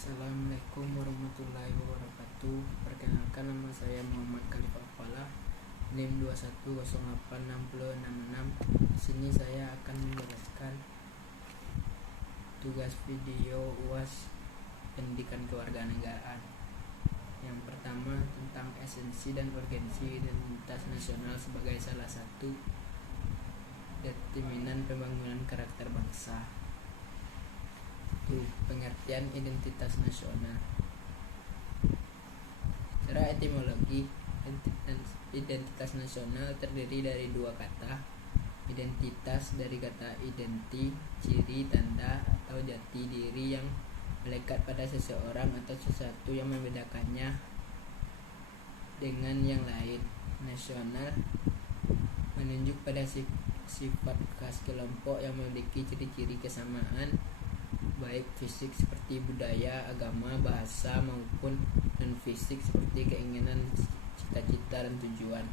Assalamualaikum warahmatullahi wabarakatuh. Perkenalkan, nama saya Muhammad Khalifah Falah, NIM 21086066. Di sini saya akan menjelaskan tugas video UAS Pendidikan Kewarganegaraan. Yang pertama, tentang esensi dan urgensi identitas nasional sebagai salah satu determinan pembangunan karakter bangsa. Pengertian identitas nasional. Secara etimologi, identitas nasional terdiri dari dua kata. Identitas dari kata identi, ciri, tanda, atau jati diri yang melekat pada seseorang atau sesuatu yang membedakannya dengan yang lain. Nasional menunjuk pada sifat khas kelompok yang memiliki ciri-ciri kesamaan, baik fisik seperti budaya, agama, bahasa, maupun non-fisik seperti keinginan, cita-cita, dan tujuan.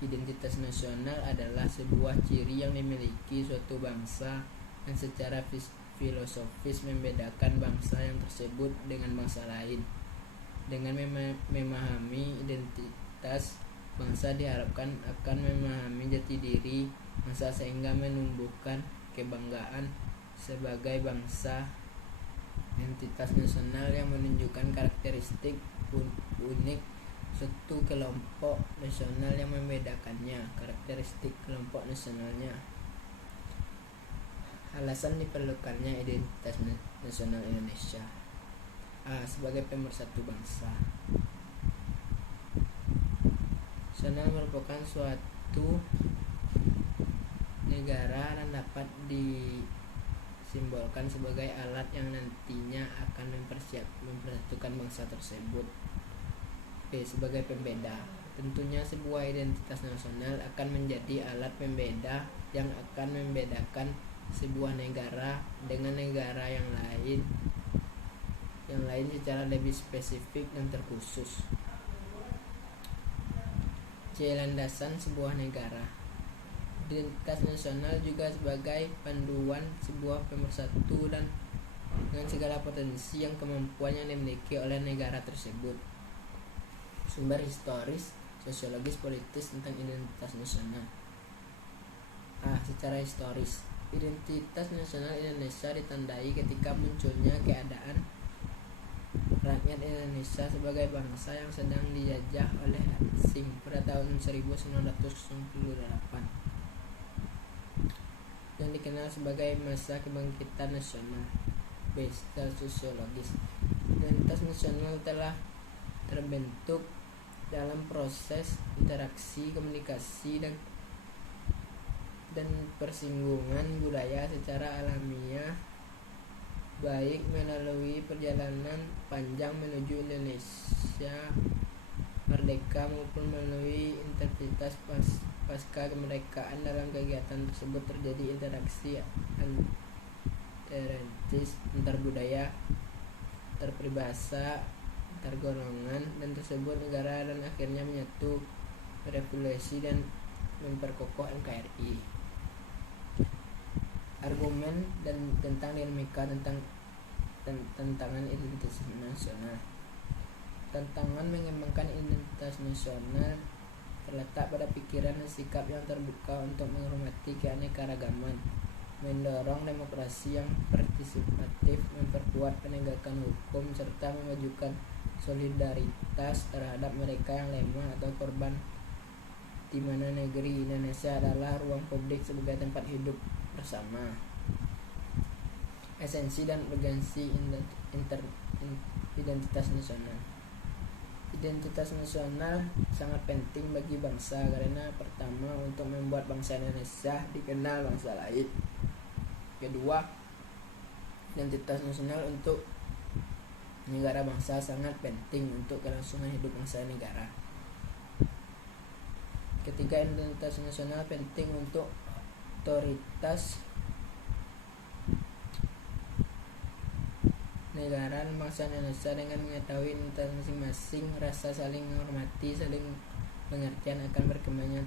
Identitas nasional adalah sebuah ciri yang dimiliki suatu bangsa yang secara filosofis membedakan bangsa yang tersebut dengan bangsa lain. Dengan memahami identitas bangsa diharapkan akan memahami jati diri bangsa sehingga menumbuhkan kebanggaan sebagai bangsa. Identitas nasional yang menunjukkan karakteristik unik suatu kelompok nasional yang membedakannya. Karakteristik kelompok nasionalnya. Alasan diperlukannya identitas nasional Indonesia. Sebagai pemersatu bangsa. Nasional merupakan suatu negara dan dapat disimbolkan sebagai alat yang nantinya akan mempersatukan bangsa tersebut. Sebagai pembeda. Tentunya sebuah identitas nasional akan menjadi alat pembeda yang akan membedakan sebuah negara dengan negara yang lain secara lebih spesifik dan terkhusus. Landasan sebuah negara. Identitas nasional juga sebagai panduan sebuah pemersatu dan dengan segala potensi yang kemampuan yang dimiliki oleh negara tersebut. Sumber historis, sosiologis, politis tentang identitas nasional. Secara historis, identitas nasional Indonesia ditandai ketika munculnya keadaan rakyat Indonesia sebagai bangsa yang sedang dijajah oleh asing pada tahun 1998. Yang dikenal sebagai masa kebangkitan nasional. Secara sosiologis, identitas nasional telah terbentuk dalam proses interaksi, komunikasi, dan persinggungan budaya secara alamiah, baik melalui perjalanan panjang menuju Indonesia merdeka maupun melalui intensitas pasca kemerdekaan. Dalam kegiatan tersebut terjadi interaksi antar budaya, antar peribahasa, antar golongan, dan tersebut negara dan akhirnya menyatu, berevolusi, dan memperkokoh NKRI. Argumen dan tentang dinamika tentang tantangan identitas nasional. Tantangan mengembangkan identitas nasional terletak pada pikiran dan sikap yang terbuka untuk menghormati keanekaragaman, mendorong demokrasi yang partisipatif, memperkuat penegakan hukum, serta memajukan solidaritas terhadap mereka yang lemah atau korban, di mana negeri Indonesia adalah ruang publik sebagai tempat hidup bersama. Esensi dan urgensi identitas nasional. Identitas nasional sangat penting bagi bangsa karena pertama, untuk membuat bangsa Indonesia dikenal bangsa lain. Kedua, identitas nasional untuk negara bangsa sangat penting untuk kelangsungan hidup bangsa negara. Ketiga, identitas nasional penting untuk otoritas negara dan bangsa Indonesia dengan mengetahui identitas masing-masing, rasa saling menghormati, saling pengertian akan berkembangnya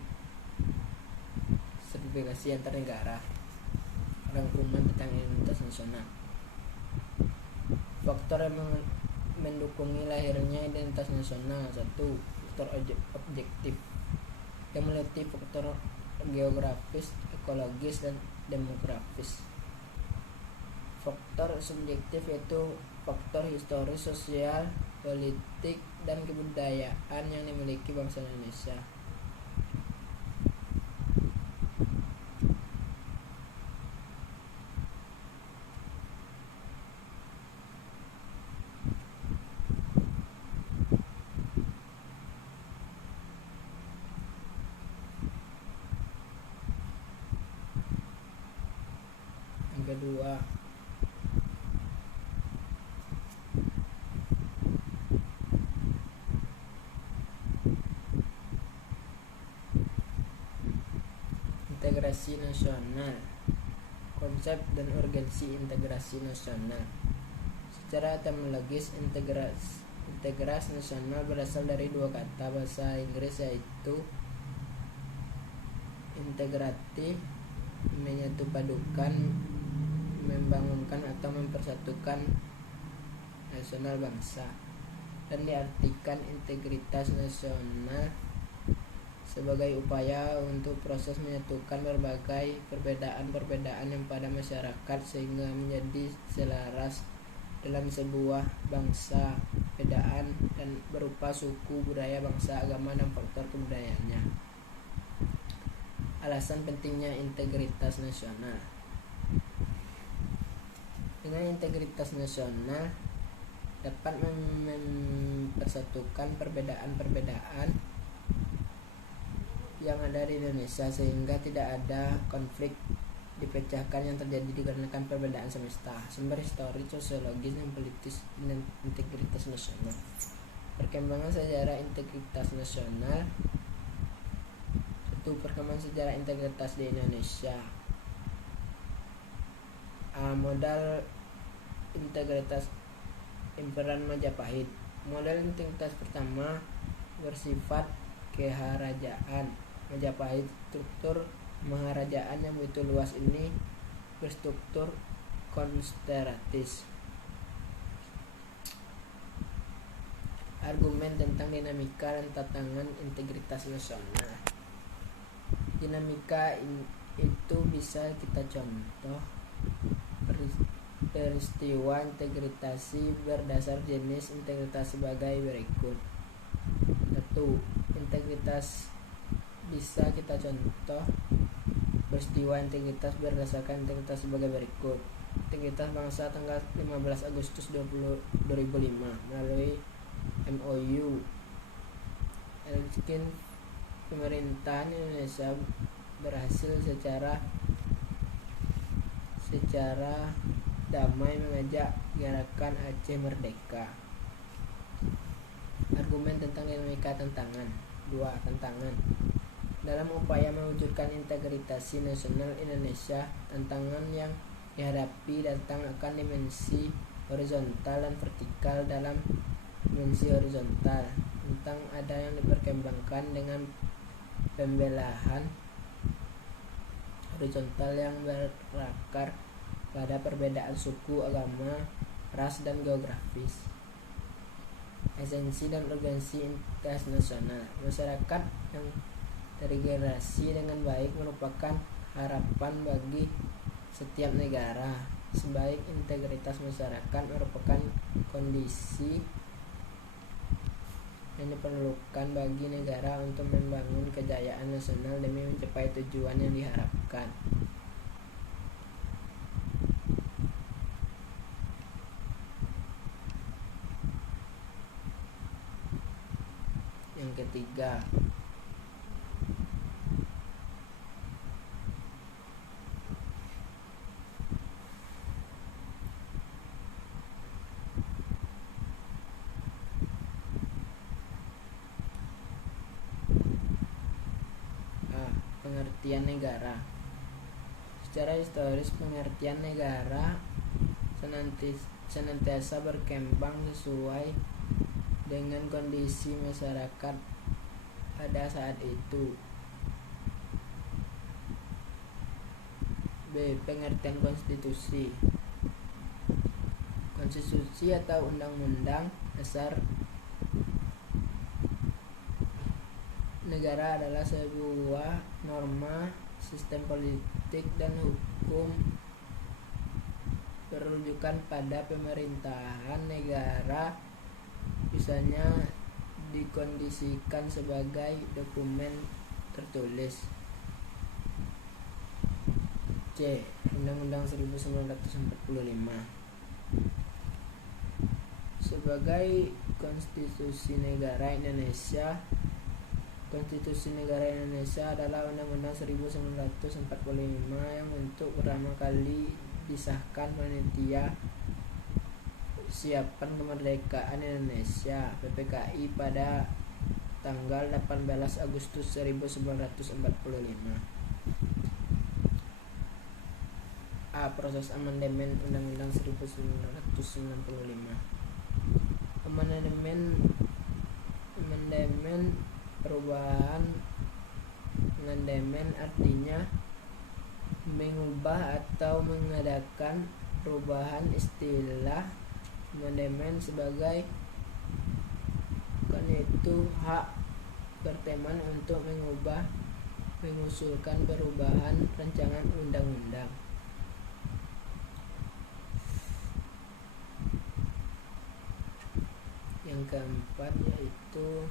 sertifikasi antar negara. Rangkuman tentang identitas nasional. Faktor yang mendukung lahirnya identitas nasional. 1. Faktor objektif yang meliputi faktor geografis, ekologis, dan demografis. Faktor subjektif yaitu faktor historis, sosial, politik, dan kebudayaan yang dimiliki bangsa Indonesia. Yang kedua, integrasi nasional. Konsep dan urgensi integrasi nasional. Secara etimologis, integrasi nasional berasal dari dua kata bahasa Inggris, yaitu integrati, menyatupadukan, membangunkan atau mempersatukan nasional bangsa, dan diartikan integritas nasional sebagai upaya untuk proses menyatukan berbagai perbedaan-perbedaan yang pada masyarakat sehingga menjadi selaras dalam sebuah bangsa. Perbedaan dan berupa suku, budaya, bangsa, agama, dan faktor kebudayaannya. Alasan pentingnya integritas nasional. Dengan integritas nasional dapat mempersatukan perbedaan-perbedaan yang ada di Indonesia sehingga tidak ada konflik dipecahkan yang terjadi dikarenakan perbedaan semesta. Sumber historis, sosiologis, dan politis integritas nasional. Perkembangan sejarah integritas nasional. 1. Perkembangan sejarah integritas di Indonesia. Modal integritas Imperan Majapahit. Model integritas pertama bersifat keharajaan Majapahit. Struktur maharajaan yang begitu luas ini berstruktur konspiratis. Argumen tentang dinamika dan tantangan integritas nasional. Dinamika itu bisa kita contoh peristiwa integritas berdasar jenis integritas sebagai berikut. 1. Integritas bisa kita contoh peristiwa integritas berdasarkan integritas sebagai berikut. Integritas bangsa tanggal 15 Agustus 2005 melalui MOU. Pemerintahan Indonesia berhasil secara damai mengajak gerakan Aceh Merdeka. Argumen tentang dinamika tantangan. 2. Tantangan. Dalam upaya mewujudkan integritas nasional Indonesia, tantangan yang dihadapi datang akan dimensi horizontal dan vertikal. Dalam dimensi horizontal, tentang ada yang diperkembangkan dengan pembelahan horizontal yang berakar pada perbedaan suku, agama, ras, dan geografis. Esensi dan urgensi integritas nasional. Masyarakat yang terintegrasi dengan baik merupakan harapan bagi setiap negara. Sebaik integritas masyarakat merupakan kondisi yang diperlukan bagi negara untuk membangun kejayaan nasional demi mencapai tujuan yang diharapkan. Yang ketiga, pengertian negara. Secara historis, pengertian negara senantiasa berkembang sesuai dengan kondisi masyarakat pada saat itu. B. Pengertian konstitusi. Konstitusi atau undang-undang dasar negara adalah sebuah norma sistem politik dan hukum berujukan pada pemerintahan negara, biasanya dikondisikan sebagai dokumen tertulis. C. Undang-Undang 1945 sebagai konstitusi negara Indonesia. Konstitusi Negara Indonesia adalah Undang-Undang 1945 yang untuk pertama kali disahkan Panitia Persiapan Kemerdekaan Indonesia (PPKI) pada tanggal 18 Agustus 1945. A. Proses amandemen Undang-Undang 1995. Amandemen perubahan. Amandemen artinya mengubah atau mengadakan perubahan. Istilah amandemen sebagai itu hak berteman untuk mengubah, mengusulkan perubahan rancangan undang-undang. Yang keempat yaitu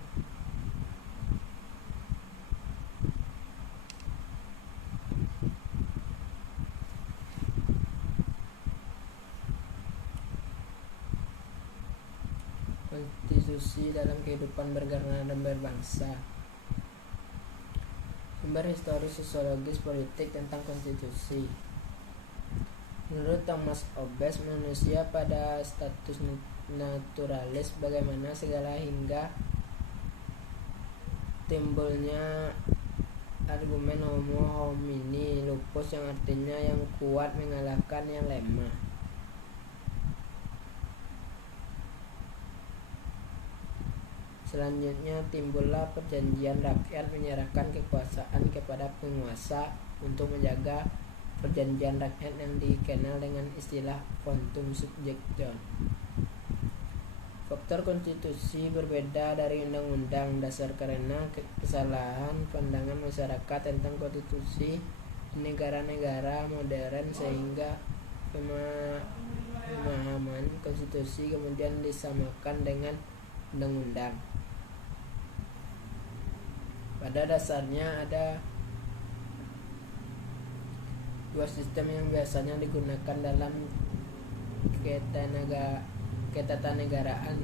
konstitusi dalam kehidupan bernegara dan berbangsa. Sumber historis sosiologis politik tentang konstitusi. Menurut Thomas Hobbes, manusia pada status naturalis bagaimana segala hingga timbulnya argumen homo homini lupus yang artinya yang kuat mengalahkan yang lemah. Selanjutnya timbullah perjanjian rakyat menyerahkan kekuasaan kepada penguasa untuk menjaga perjanjian rakyat yang dikenal dengan istilah quantum subjection. Faktor konstitusi berbeda dari undang-undang dasar karena kesalahan pandangan masyarakat tentang konstitusi di negara-negara modern sehingga pemahaman konstitusi kemudian disamakan dengan undang-undang. Pada dasarnya ada dua sistem yang biasanya digunakan dalam ketatanegaraan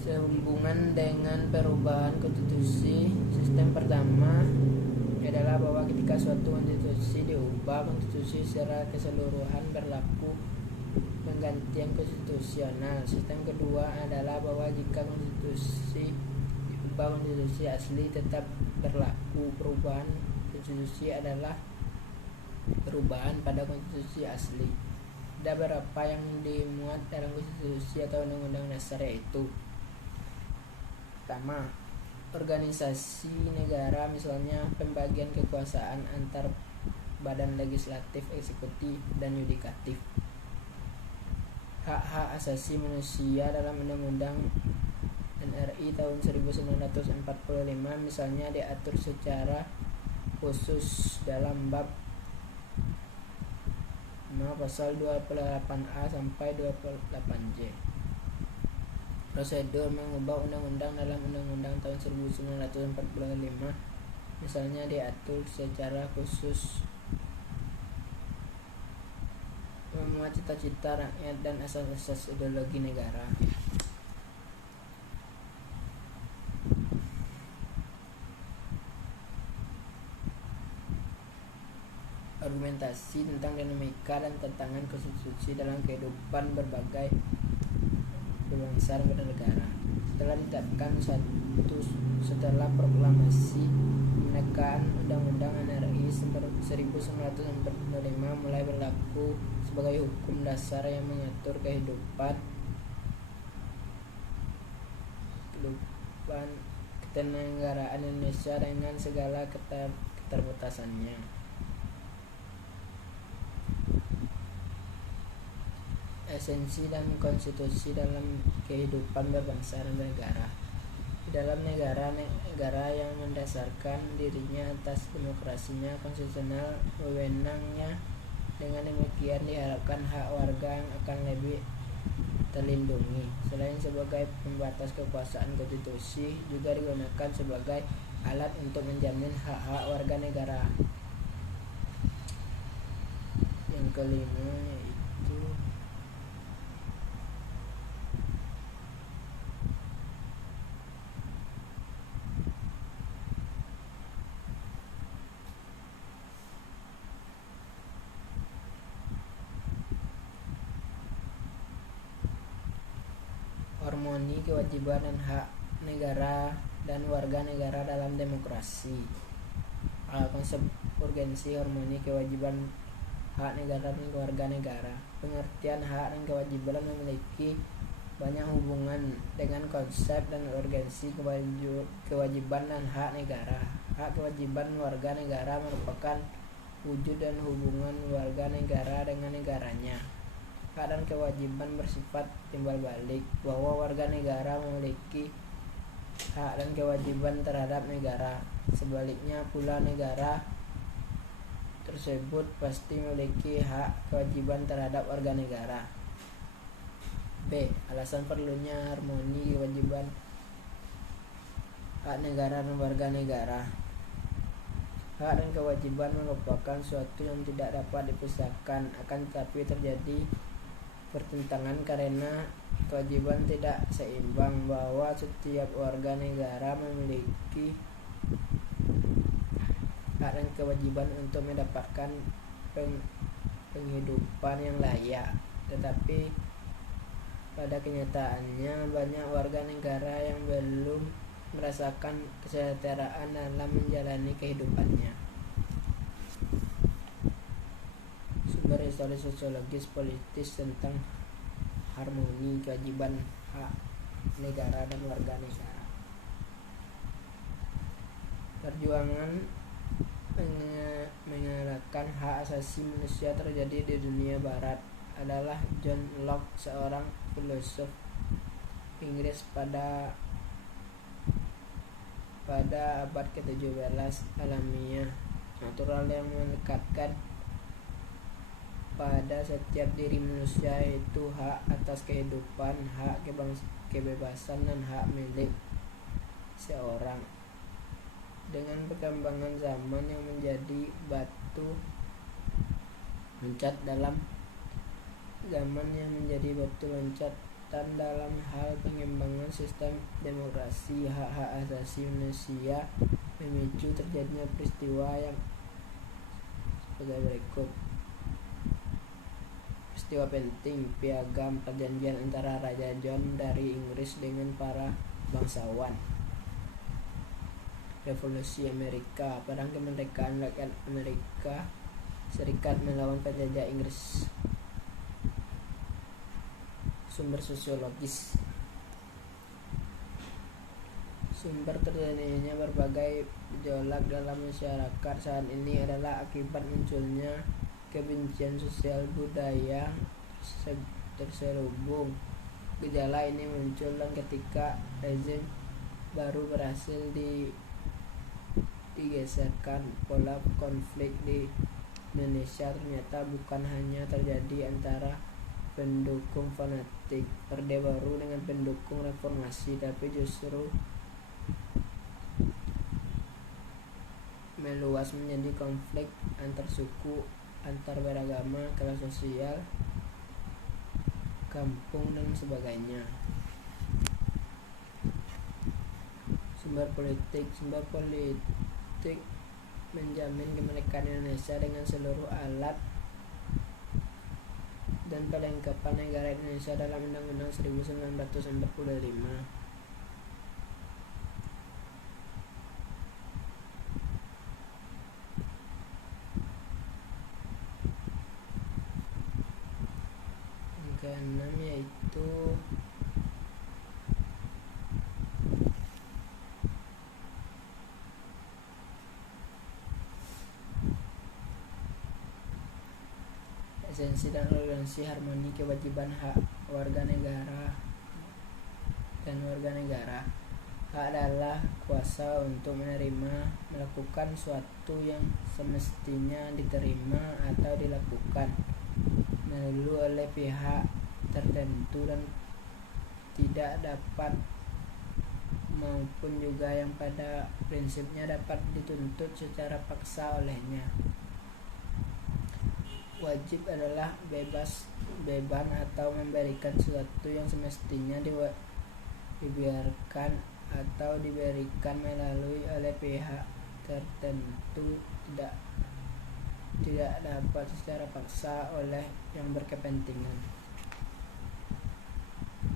sehubungan dengan perubahan konstitusi. Sistem pertama adalah bahwa ketika suatu konstitusi diubah, konstitusi secara keseluruhan berlaku penggantian konstitusional. Sistem kedua adalah bahwa jika konstitusi diubah, konstitusi asli tetap berlaku. Perubahan konstitusi adalah perubahan pada konstitusi asli. Ada beberapa yang dimuat dalam konstitusi atau undang-undang dasar, yaitu pertama, organisasi negara, misalnya pembagian kekuasaan antar badan legislatif, eksekutif, dan yudikatif. Hak-hak asasi manusia dalam Undang-Undang NRI tahun 1945 misalnya diatur secara khusus dalam bab 5 pasal 28A sampai 28J. Prosedur mengubah undang-undang dalam Undang-Undang tahun 1945 misalnya diatur secara khusus memuat cita-cita rakyat dan asas-asas ideologi negara. Argumentasi tentang dinamika dan tantangan konstitusi dalam kehidupan berbagai berbangsa dan bernegara. Setelah ditetapkan setelah proklamasi kemerdekaan, Undang-Undang NRI 1945 mulai berlaku sebagai hukum dasar yang mengatur kehidupan ketenagaran Indonesia dengan segala keterbatasannya. esensi dan konstitusi dalam kehidupan berbangsa dan negara. Di dalam negara yang mendasarkan dirinya atas demokrasinya konstitusional wewenangnya, dengan demikian diharapkan hak warga yang akan lebih terlindungi. Selain sebagai pembatas kekuasaan, konstitusi juga digunakan sebagai alat untuk menjamin hak-hak warga negara. Yang kelima yaitu harmoni kewajiban dan hak negara dan warga negara dalam demokrasi. Konsep urgensi harmoni kewajiban hak negara dan warga negara. Pengertian hak dan kewajiban memiliki banyak hubungan dengan konsep dan urgensi kewajiban dan hak negara. Hak kewajiban warga negara merupakan wujud dan hubungan warga negara dengan negaranya. Hak dan kewajiban bersifat timbal balik, bahwa warga negara memiliki hak dan kewajiban terhadap negara. Sebaliknya pula, negara tersebut pasti memiliki hak kewajiban terhadap warga negara. B. Alasan perlunya harmoni kewajiban hak negara dan warga negara. Hak dan kewajiban merupakan suatu yang tidak dapat dipisahkan, akan tetapi terjadi pertentangan karena kewajiban tidak seimbang, bahwa setiap warga negara memiliki hak dan kewajiban untuk mendapatkan penghidupan yang layak. Tetapi pada kenyataannya banyak warga negara yang belum merasakan kesejahteraan dalam menjalani kehidupannya. Sumber historis, sosiologis, politis tentang harmoni kewajiban hak negara dan warga negara. Perjuangan menegakkan hak asasi manusia terjadi di dunia barat adalah John Locke, seorang filosof Inggris pada abad ke-17 alamiah natural yang melekatkan pada setiap diri manusia, yaitu hak atas kehidupan, hak kebebasan, dan hak milik seorang. Dengan perkembangan zaman yang menjadi batu loncatan dalam hal pengembangan sistem demokrasi, hak-hak asasi manusia memicu terjadinya peristiwa yang sebagai berikut. Peristiwa penting, piagam perjanjian antara Raja John dari Inggris dengan para bangsawan. Revolusi Amerika, perang kemerdekaan rakyat Amerika Serikat melawan penjajah Inggris. Sumber sosiologis. Sumber terjadinya berbagai gejolak dalam masyarakat saat ini adalah akibat munculnya kebencian sosial budaya terselubung. Gejala ini muncul dan ketika rezim baru berhasil digeserkan. Pola konflik di Indonesia ternyata bukan hanya terjadi antara pendukung fanatik Orde Baru dengan pendukung reformasi, tapi justru meluas menjadi konflik antar suku, antar beragama, kelas sosial, kampung, dan sebagainya. Sumber politik menjamin kemerdekaan Indonesia dengan seluruh alat dan perlengkapan negara Indonesia dalam Undang-Undang 1945. Yang keenam yaitu Esensi dan urgensi harmoni kewajiban hak warga negara dan warga negara. Hak adalah kuasa untuk menerima, melakukan suatu yang semestinya diterima atau dilakukan melulu oleh pihak tertentu dan tidak dapat maupun juga yang pada prinsipnya dapat dituntut secara paksa olehnya. Wajib adalah beban atau memberikan sesuatu yang semestinya dibiarkan atau diberikan melalui oleh pihak tertentu, tidak dapat secara paksa oleh yang berkepentingan.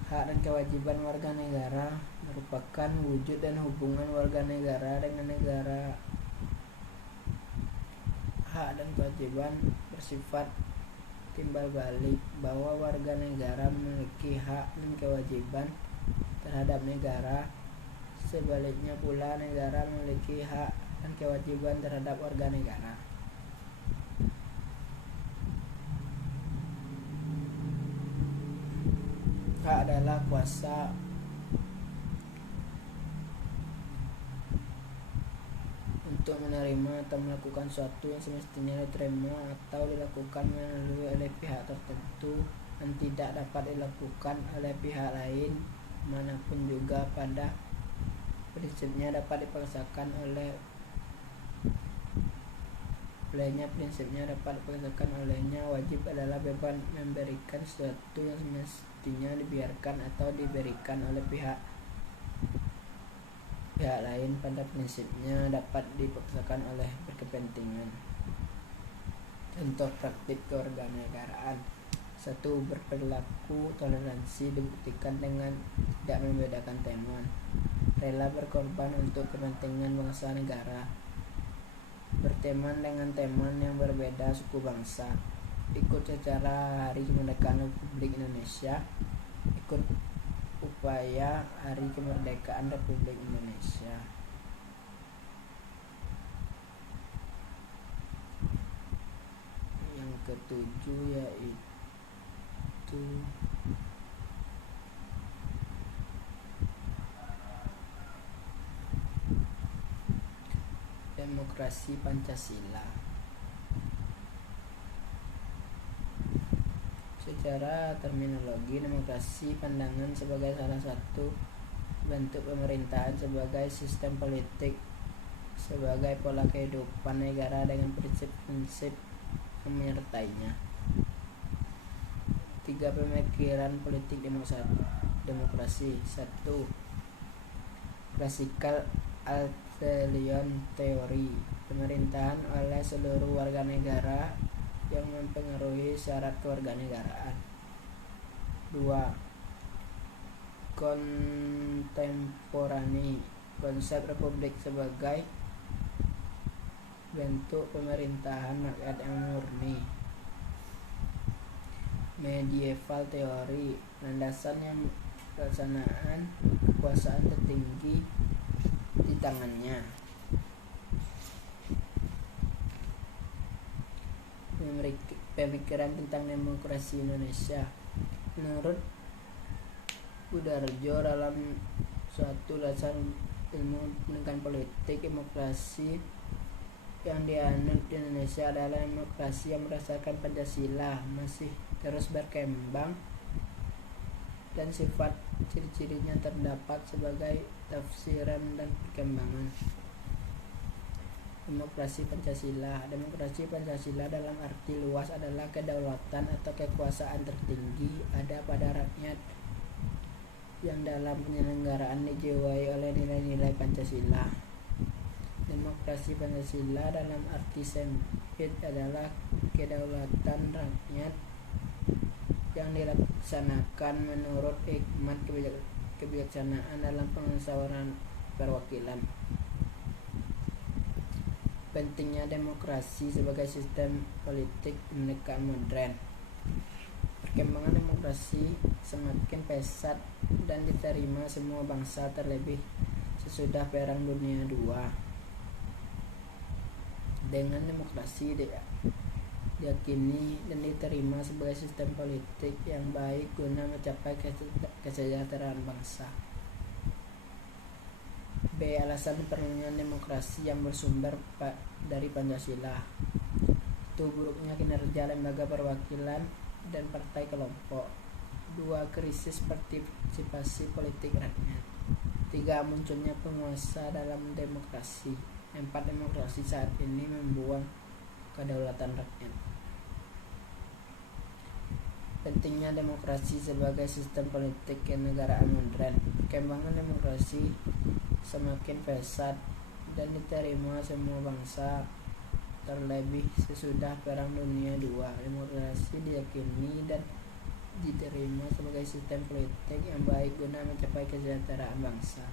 Hak dan kewajiban warga negara merupakan wujud dan hubungan warga negara dengan negara. Hak dan kewajiban bersifat timbal balik, bahwa warga negara memiliki hak dan kewajiban terhadap negara. Sebaliknya pula, negara memiliki hak dan kewajiban terhadap warga negara. Hak adalah kuasa untuk menerima atau melakukan sesuatu yang semestinya diterima atau dilakukan melalui oleh pihak tertentu dan tidak dapat dilakukan oleh pihak lain manapun juga pada prinsipnya dapat dipaksakan olehnya. Wajib adalah beban memberikan sesuatu yang semestinya dibiarkan atau diberikan oleh pihak lain pada prinsipnya dapat dipaksakan oleh berkepentingan. Contoh praktik kewarganegaraan. 1. Berperilaku toleransi dibuktikan dengan tidak membedakan teman, rela berkorban untuk kepentingan bangsa negara, berteman dengan teman yang berbeda suku bangsa, ikut secara Hari Kemerdekaan Republik Indonesia, ikut upaya Hari Kemerdekaan Republik Indonesia. Yang ketujuh yaitu demokrasi Pancasila. Secara terminologi, demokrasi pandangan sebagai salah satu bentuk pemerintahan sebagai sistem politik, sebagai pola kehidupan negara dengan prinsip-prinsip yang menyertainya. 3. Pemikiran politik demokrasi. 1. Classical Arthelian Theory, pemerintahan oleh seluruh warga negara yang mempengaruhi syarat kewarganegaraan. 2. Kontemporani, konsep republik sebagai bentuk pemerintahan rakyat yang murni. Medieval teori, landasan yang pelaksanaan kekuasaan tertinggi di tangannya. Pemikiran tentang demokrasi Indonesia. Menurut Budarjo, dalam suatu dasar ilmu pendidikan politik, demokrasi yang dianut di Indonesia adalah demokrasi yang berdasarkan Pancasila, masih terus berkembang dan sifat ciri-cirinya terdapat sebagai tafsiran dan perkembangan. Demokrasi Pancasila. Demokrasi Pancasila dalam arti luas adalah kedaulatan atau kekuasaan tertinggi ada pada rakyat yang dalam penyelenggaraan dijiwai oleh nilai-nilai Pancasila. Demokrasi Pancasila dalam arti sempit adalah kedaulatan rakyat yang dilaksanakan menurut hikmat kebijaksanaan dalam pengusauran perwakilan. Pentingnya demokrasi sebagai sistem politik kemerdekaan modern. Perkembangan demokrasi semakin pesat dan diterima semua bangsa, terlebih sesudah Perang Dunia II. Dengan demokrasi diyakini dan diterima sebagai sistem politik yang baik guna mencapai kesejahteraan bangsa. B. Alasan perlunya demokrasi yang bersumber dari Pancasila. Itu buruknya kinerja lembaga perwakilan dan partai kelompok. 2. Krisis partisipasi politik rakyat. 3. Munculnya penguasa dalam demokrasi. 4. Demokrasi saat ini membuang kedaulatan rakyat. Pentingnya demokrasi sebagai sistem politik kenegaraan modern. Perkembangan demokrasi semakin pesat dan diterima semua bangsa, terlebih sesudah Perang Dunia II. Demokrasi diyakini dan diterima sebagai sistem politik yang baik guna mencapai kesejahteraan bangsa.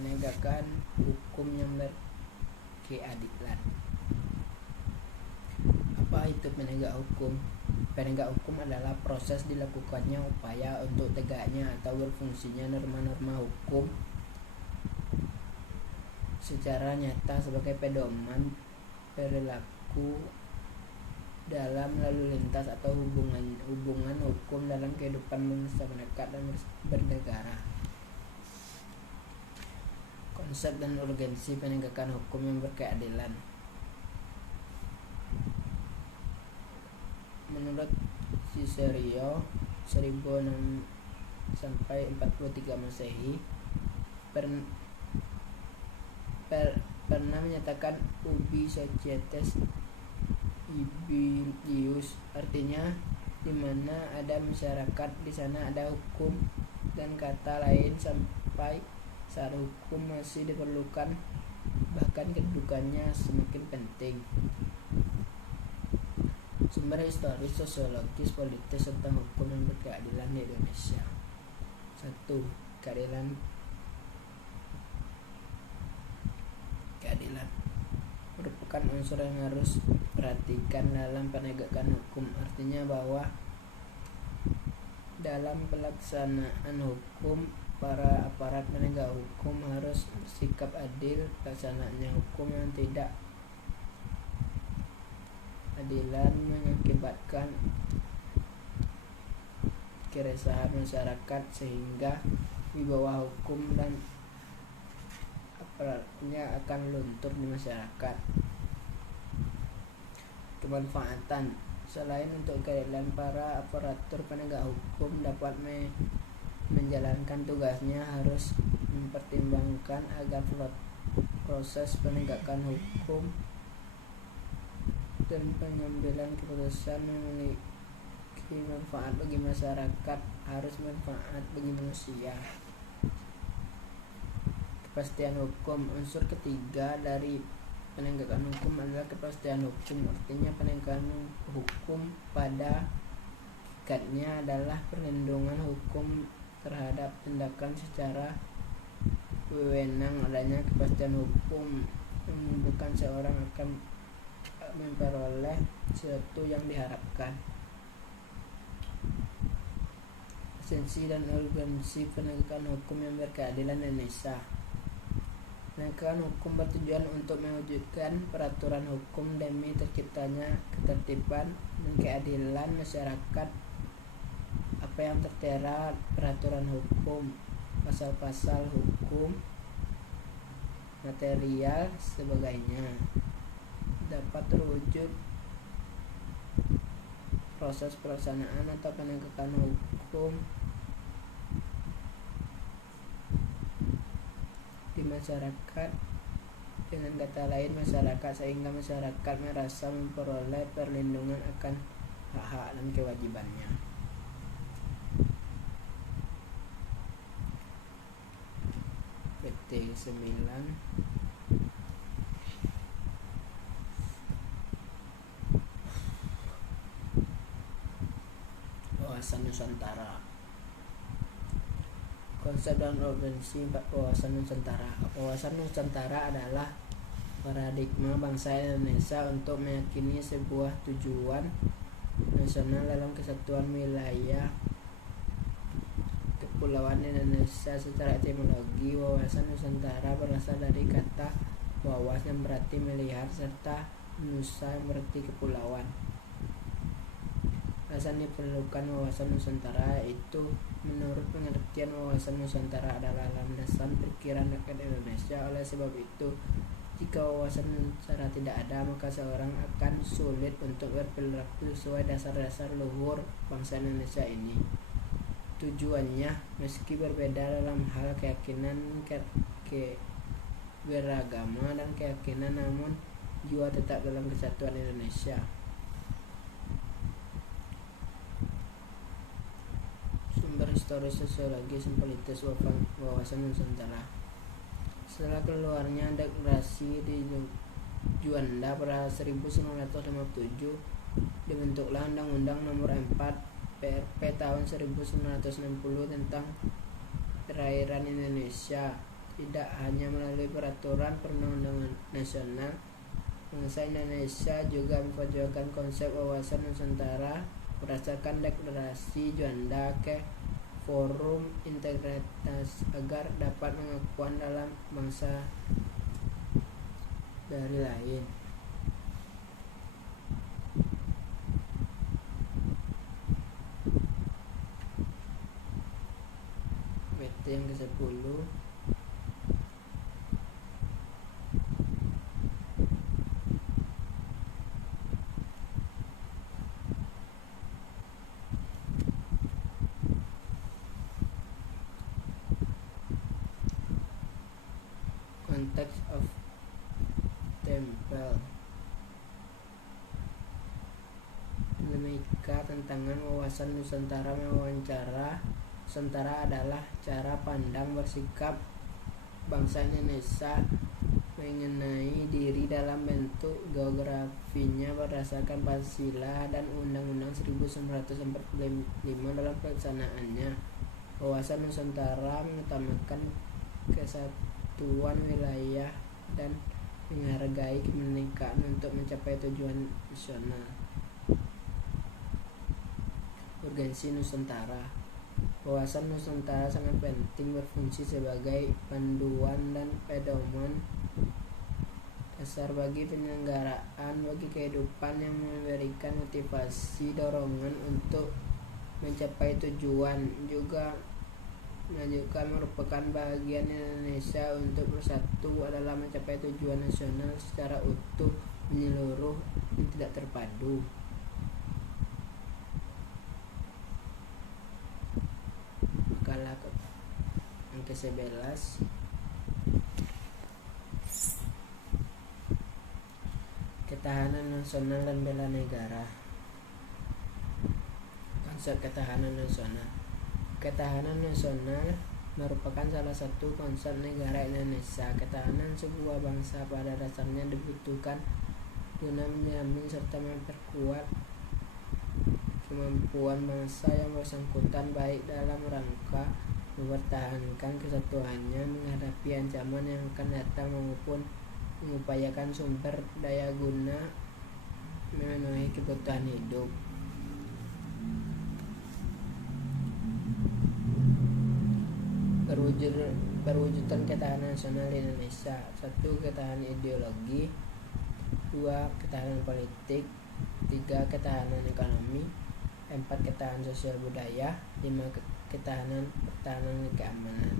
Menegakkan hukum yang berkeadilan. Apa itu penegak hukum? Penegak hukum adalah proses dilakukannya upaya untuk tegaknya atau berfungsinya norma-norma hukum secara nyata sebagai pedoman perilaku dalam lalu lintas atau hubungan hukum dalam kehidupan masyarakat dan bernegara. Konsep dan urgensi penegakan hukum yang berkeadilan. Menurut Cicerio 1006 sampai 43 Masehi pernah menyatakan ubi societas ius, artinya di mana ada masyarakat di sana ada hukum, dan kata lain sampai saat hukum masih diperlukan, bahkan kedudukannya semakin penting. Sumber historis, sosiologis, politis tentang hukum yang berkeadilan di Indonesia. 1. Keadilan merupakan unsur yang harus perhatikan dalam penegakan hukum. Artinya bahwa dalam pelaksanaan hukum, para aparat penegak hukum harus bersikap adil. Pelaksanaannya hukum yang tidak adilan mengakibatkan keresahan masyarakat, sehingga wibawa hukum dan aparatnya akan luntur di masyarakat. Kemanfaatan. Selain untuk keadilan, para aparatur penegak hukum dapat menjalankan tugasnya harus mempertimbangkan agar proses penegakan hukum dan pengambilan keputusan memiliki manfaat bagi masyarakat, harus manfaat bagi manusia. Kepastian hukum. Unsur ketiga dari penegakan hukum adalah kepastian hukum. Artinya penegakan hukum pada hakikatnya adalah perlindungan hukum terhadap tindakan secara wewenang. Adanya kepastian hukum menunjukkan seorang akan memperoleh sesuatu yang diharapkan. Esensi dan urgensi penegakan hukum yang berkeadilan Indonesia. Penegakan hukum bertujuan untuk mewujudkan peraturan hukum demi terciptanya ketertiban dan keadilan masyarakat. Apa yang tertera peraturan hukum, pasal-pasal hukum, material, sebagainya, dapat terwujud proses pelaksanaan atau penegakan hukum di masyarakat. Dengan kata lain, masyarakat, sehingga masyarakat merasa memperoleh perlindungan akan hak-hak dan kewajibannya. PT 9 wawasan Nusantara. Konsep dan urgensi wawasan Nusantara. Wawasan Nusantara adalah paradigma bangsa Indonesia untuk meyakini sebuah tujuan nasional dalam kesatuan wilayah kepulauan Indonesia. Secara etimologi, wawasan Nusantara berasal dari kata wawas yang berarti melihat serta nusa yang berarti kepulauan. Alasan diperlukan wawasan Nusantara itu menurut pengertian wawasan Nusantara adalah landasan pikiran rakyat Indonesia. Oleh sebab itu, jika wawasan Nusantara tidak ada, maka seorang akan sulit untuk berperilaku sesuai dasar-dasar luhur bangsa Indonesia ini. Tujuannya, meski berbeda dalam hal keyakinan, beragama dan keyakinan, namun jiwa tetap dalam kesatuan Indonesia. Sumber historis, sosiologis, dan politis wawasan Nusantara. Setelah keluarnya deklarasi di Juanda pada 1957, dibentuklah Undang-Undang Nomor 4 PRP tahun 1960 tentang perairan Indonesia. Tidak hanya melalui peraturan perundang-undangan nasional, bangsa Indonesia juga memperjuangkan konsep wawasan Nusantara berdasarkan deklarasi Juanda ke Forum Integritas agar dapat pengakuan dalam bangsa dari lain. BT yang ke-10. Context of Temple. Dinamika tantangan wawasan Nusantara. Mewawancara Nusantara adalah cara pandang bersikap bangsa Indonesia mengenai diri dalam bentuk geografinya berdasarkan Pancasila dan Undang-Undang 1945 dalam pelaksanaannya. Wawasan Nusantara mengutamakan kesatuan wilayah dan menghargai kebinekaan untuk mencapai tujuan nasional. Urgensi Nusantara. Wawasan Nusantara sangat penting, berfungsi sebagai panduan dan pedoman dasar bagi penyelenggaraan bagi kehidupan, yang memberikan motivasi dorongan untuk mencapai tujuan. Juga melanjutkan merupakan bagian Indonesia untuk bersatu adalah mencapai tujuan nasional secara utuh, menyeluruh, dan tidak terpadu. Makalah yang ke-11. Ketahanan nasional dan bela negara. Konsep ketahanan nasional. Ketahanan nasional merupakan salah satu konsep negara Indonesia. Ketahanan sebuah bangsa pada dasarnya dibutuhkan guna menjamin serta memperkuat kemampuan bangsa yang bersangkutan, baik dalam rangka mempertahankan kesatuannya menghadapi ancaman yang akan datang maupun mengupayakan sumber daya guna memenuhi kebutuhan hidup. Perwujudan ketahanan nasional di Indonesia. 1. Ketahanan ideologi. 2. Ketahanan politik. 3. Ketahanan ekonomi. 4. Ketahanan sosial budaya. 5. Ketahanan pertahanan dan keamanan.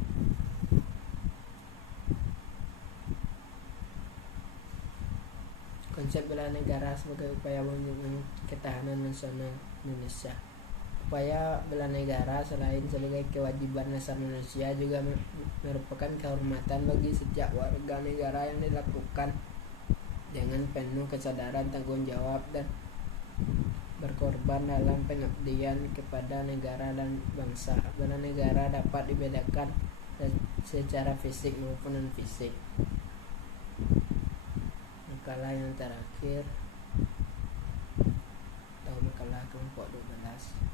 Konsep bela negara sebagai upaya mewujudkan ketahanan nasional Indonesia. Upaya bela negara selain sebagai kewajiban dasar manusia juga merupakan kehormatan bagi setiap warga negara yang dilakukan dengan penuh kesadaran tanggung jawab dan berkorban dalam pengabdian kepada negara dan bangsa. Bela negara dapat dibedakan secara fisik maupun non fisik. Makalah yang terakhir atau makalah kelompok 12.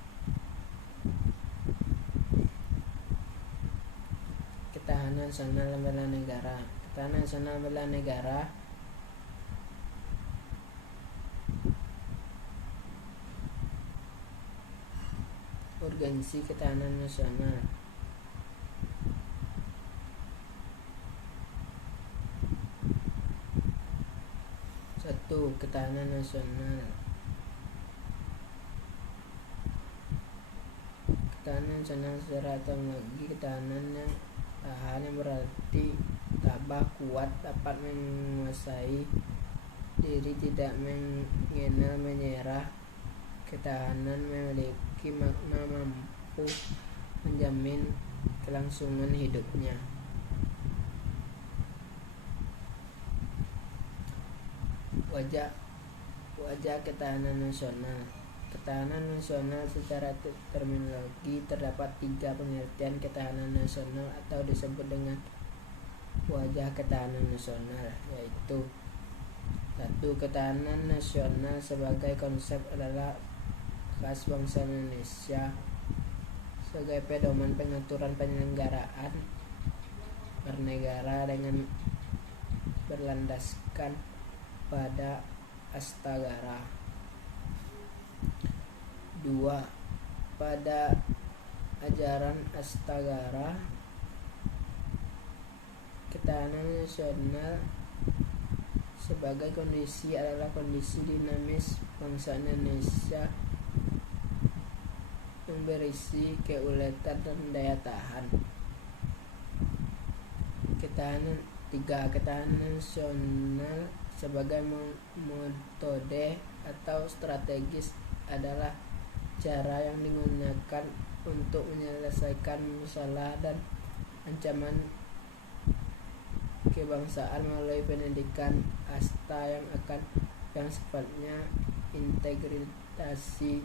nasional bela negara. Ketahanan nasional bela negara urgensi ketahanan nasional. Satu, ketahanan nasional. Ketahanan nasional secara etimologi ketahanan yang tahan, yang berarti tabah, kuat, dapat menguasai diri, tidak mengenal menyerah. Ketahanan memiliki makna mampu menjamin kelangsungan hidupnya. Wajah ketahanan nasional. Ketahanan nasional secara terminologi terdapat 3 pengertian ketahanan nasional atau disebut dengan wajah ketahanan nasional, yaitu 1. Ketahanan nasional sebagai konsep adalah khas bangsa Indonesia sebagai pedoman pengaturan penyelenggaraan bernegara dengan berlandaskan pada astagara. 2. Pada ajaran astagara, ketahanan nasional sebagai kondisi adalah kondisi dinamis bangsa Indonesia yang berisi keuletan dan daya tahan. Ketahanan 3. Ketahanan nasional sebagai metode atau strategis adalah cara yang digunakan untuk menyelesaikan masalah dan ancaman kebangsaan melalui pendidikan asta yang sifatnya integrasi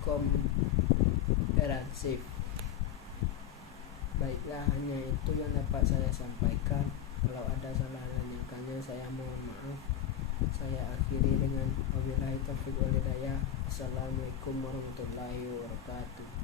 komprehensif. Baiklah, hanya itu yang dapat saya sampaikan. Kalau ada salah lanjutannya saya mohon maaf. Saya akhiri dengan wabillahi taufiq wal hidayah. Assalamualaikum warahmatullahi wabarakatuh.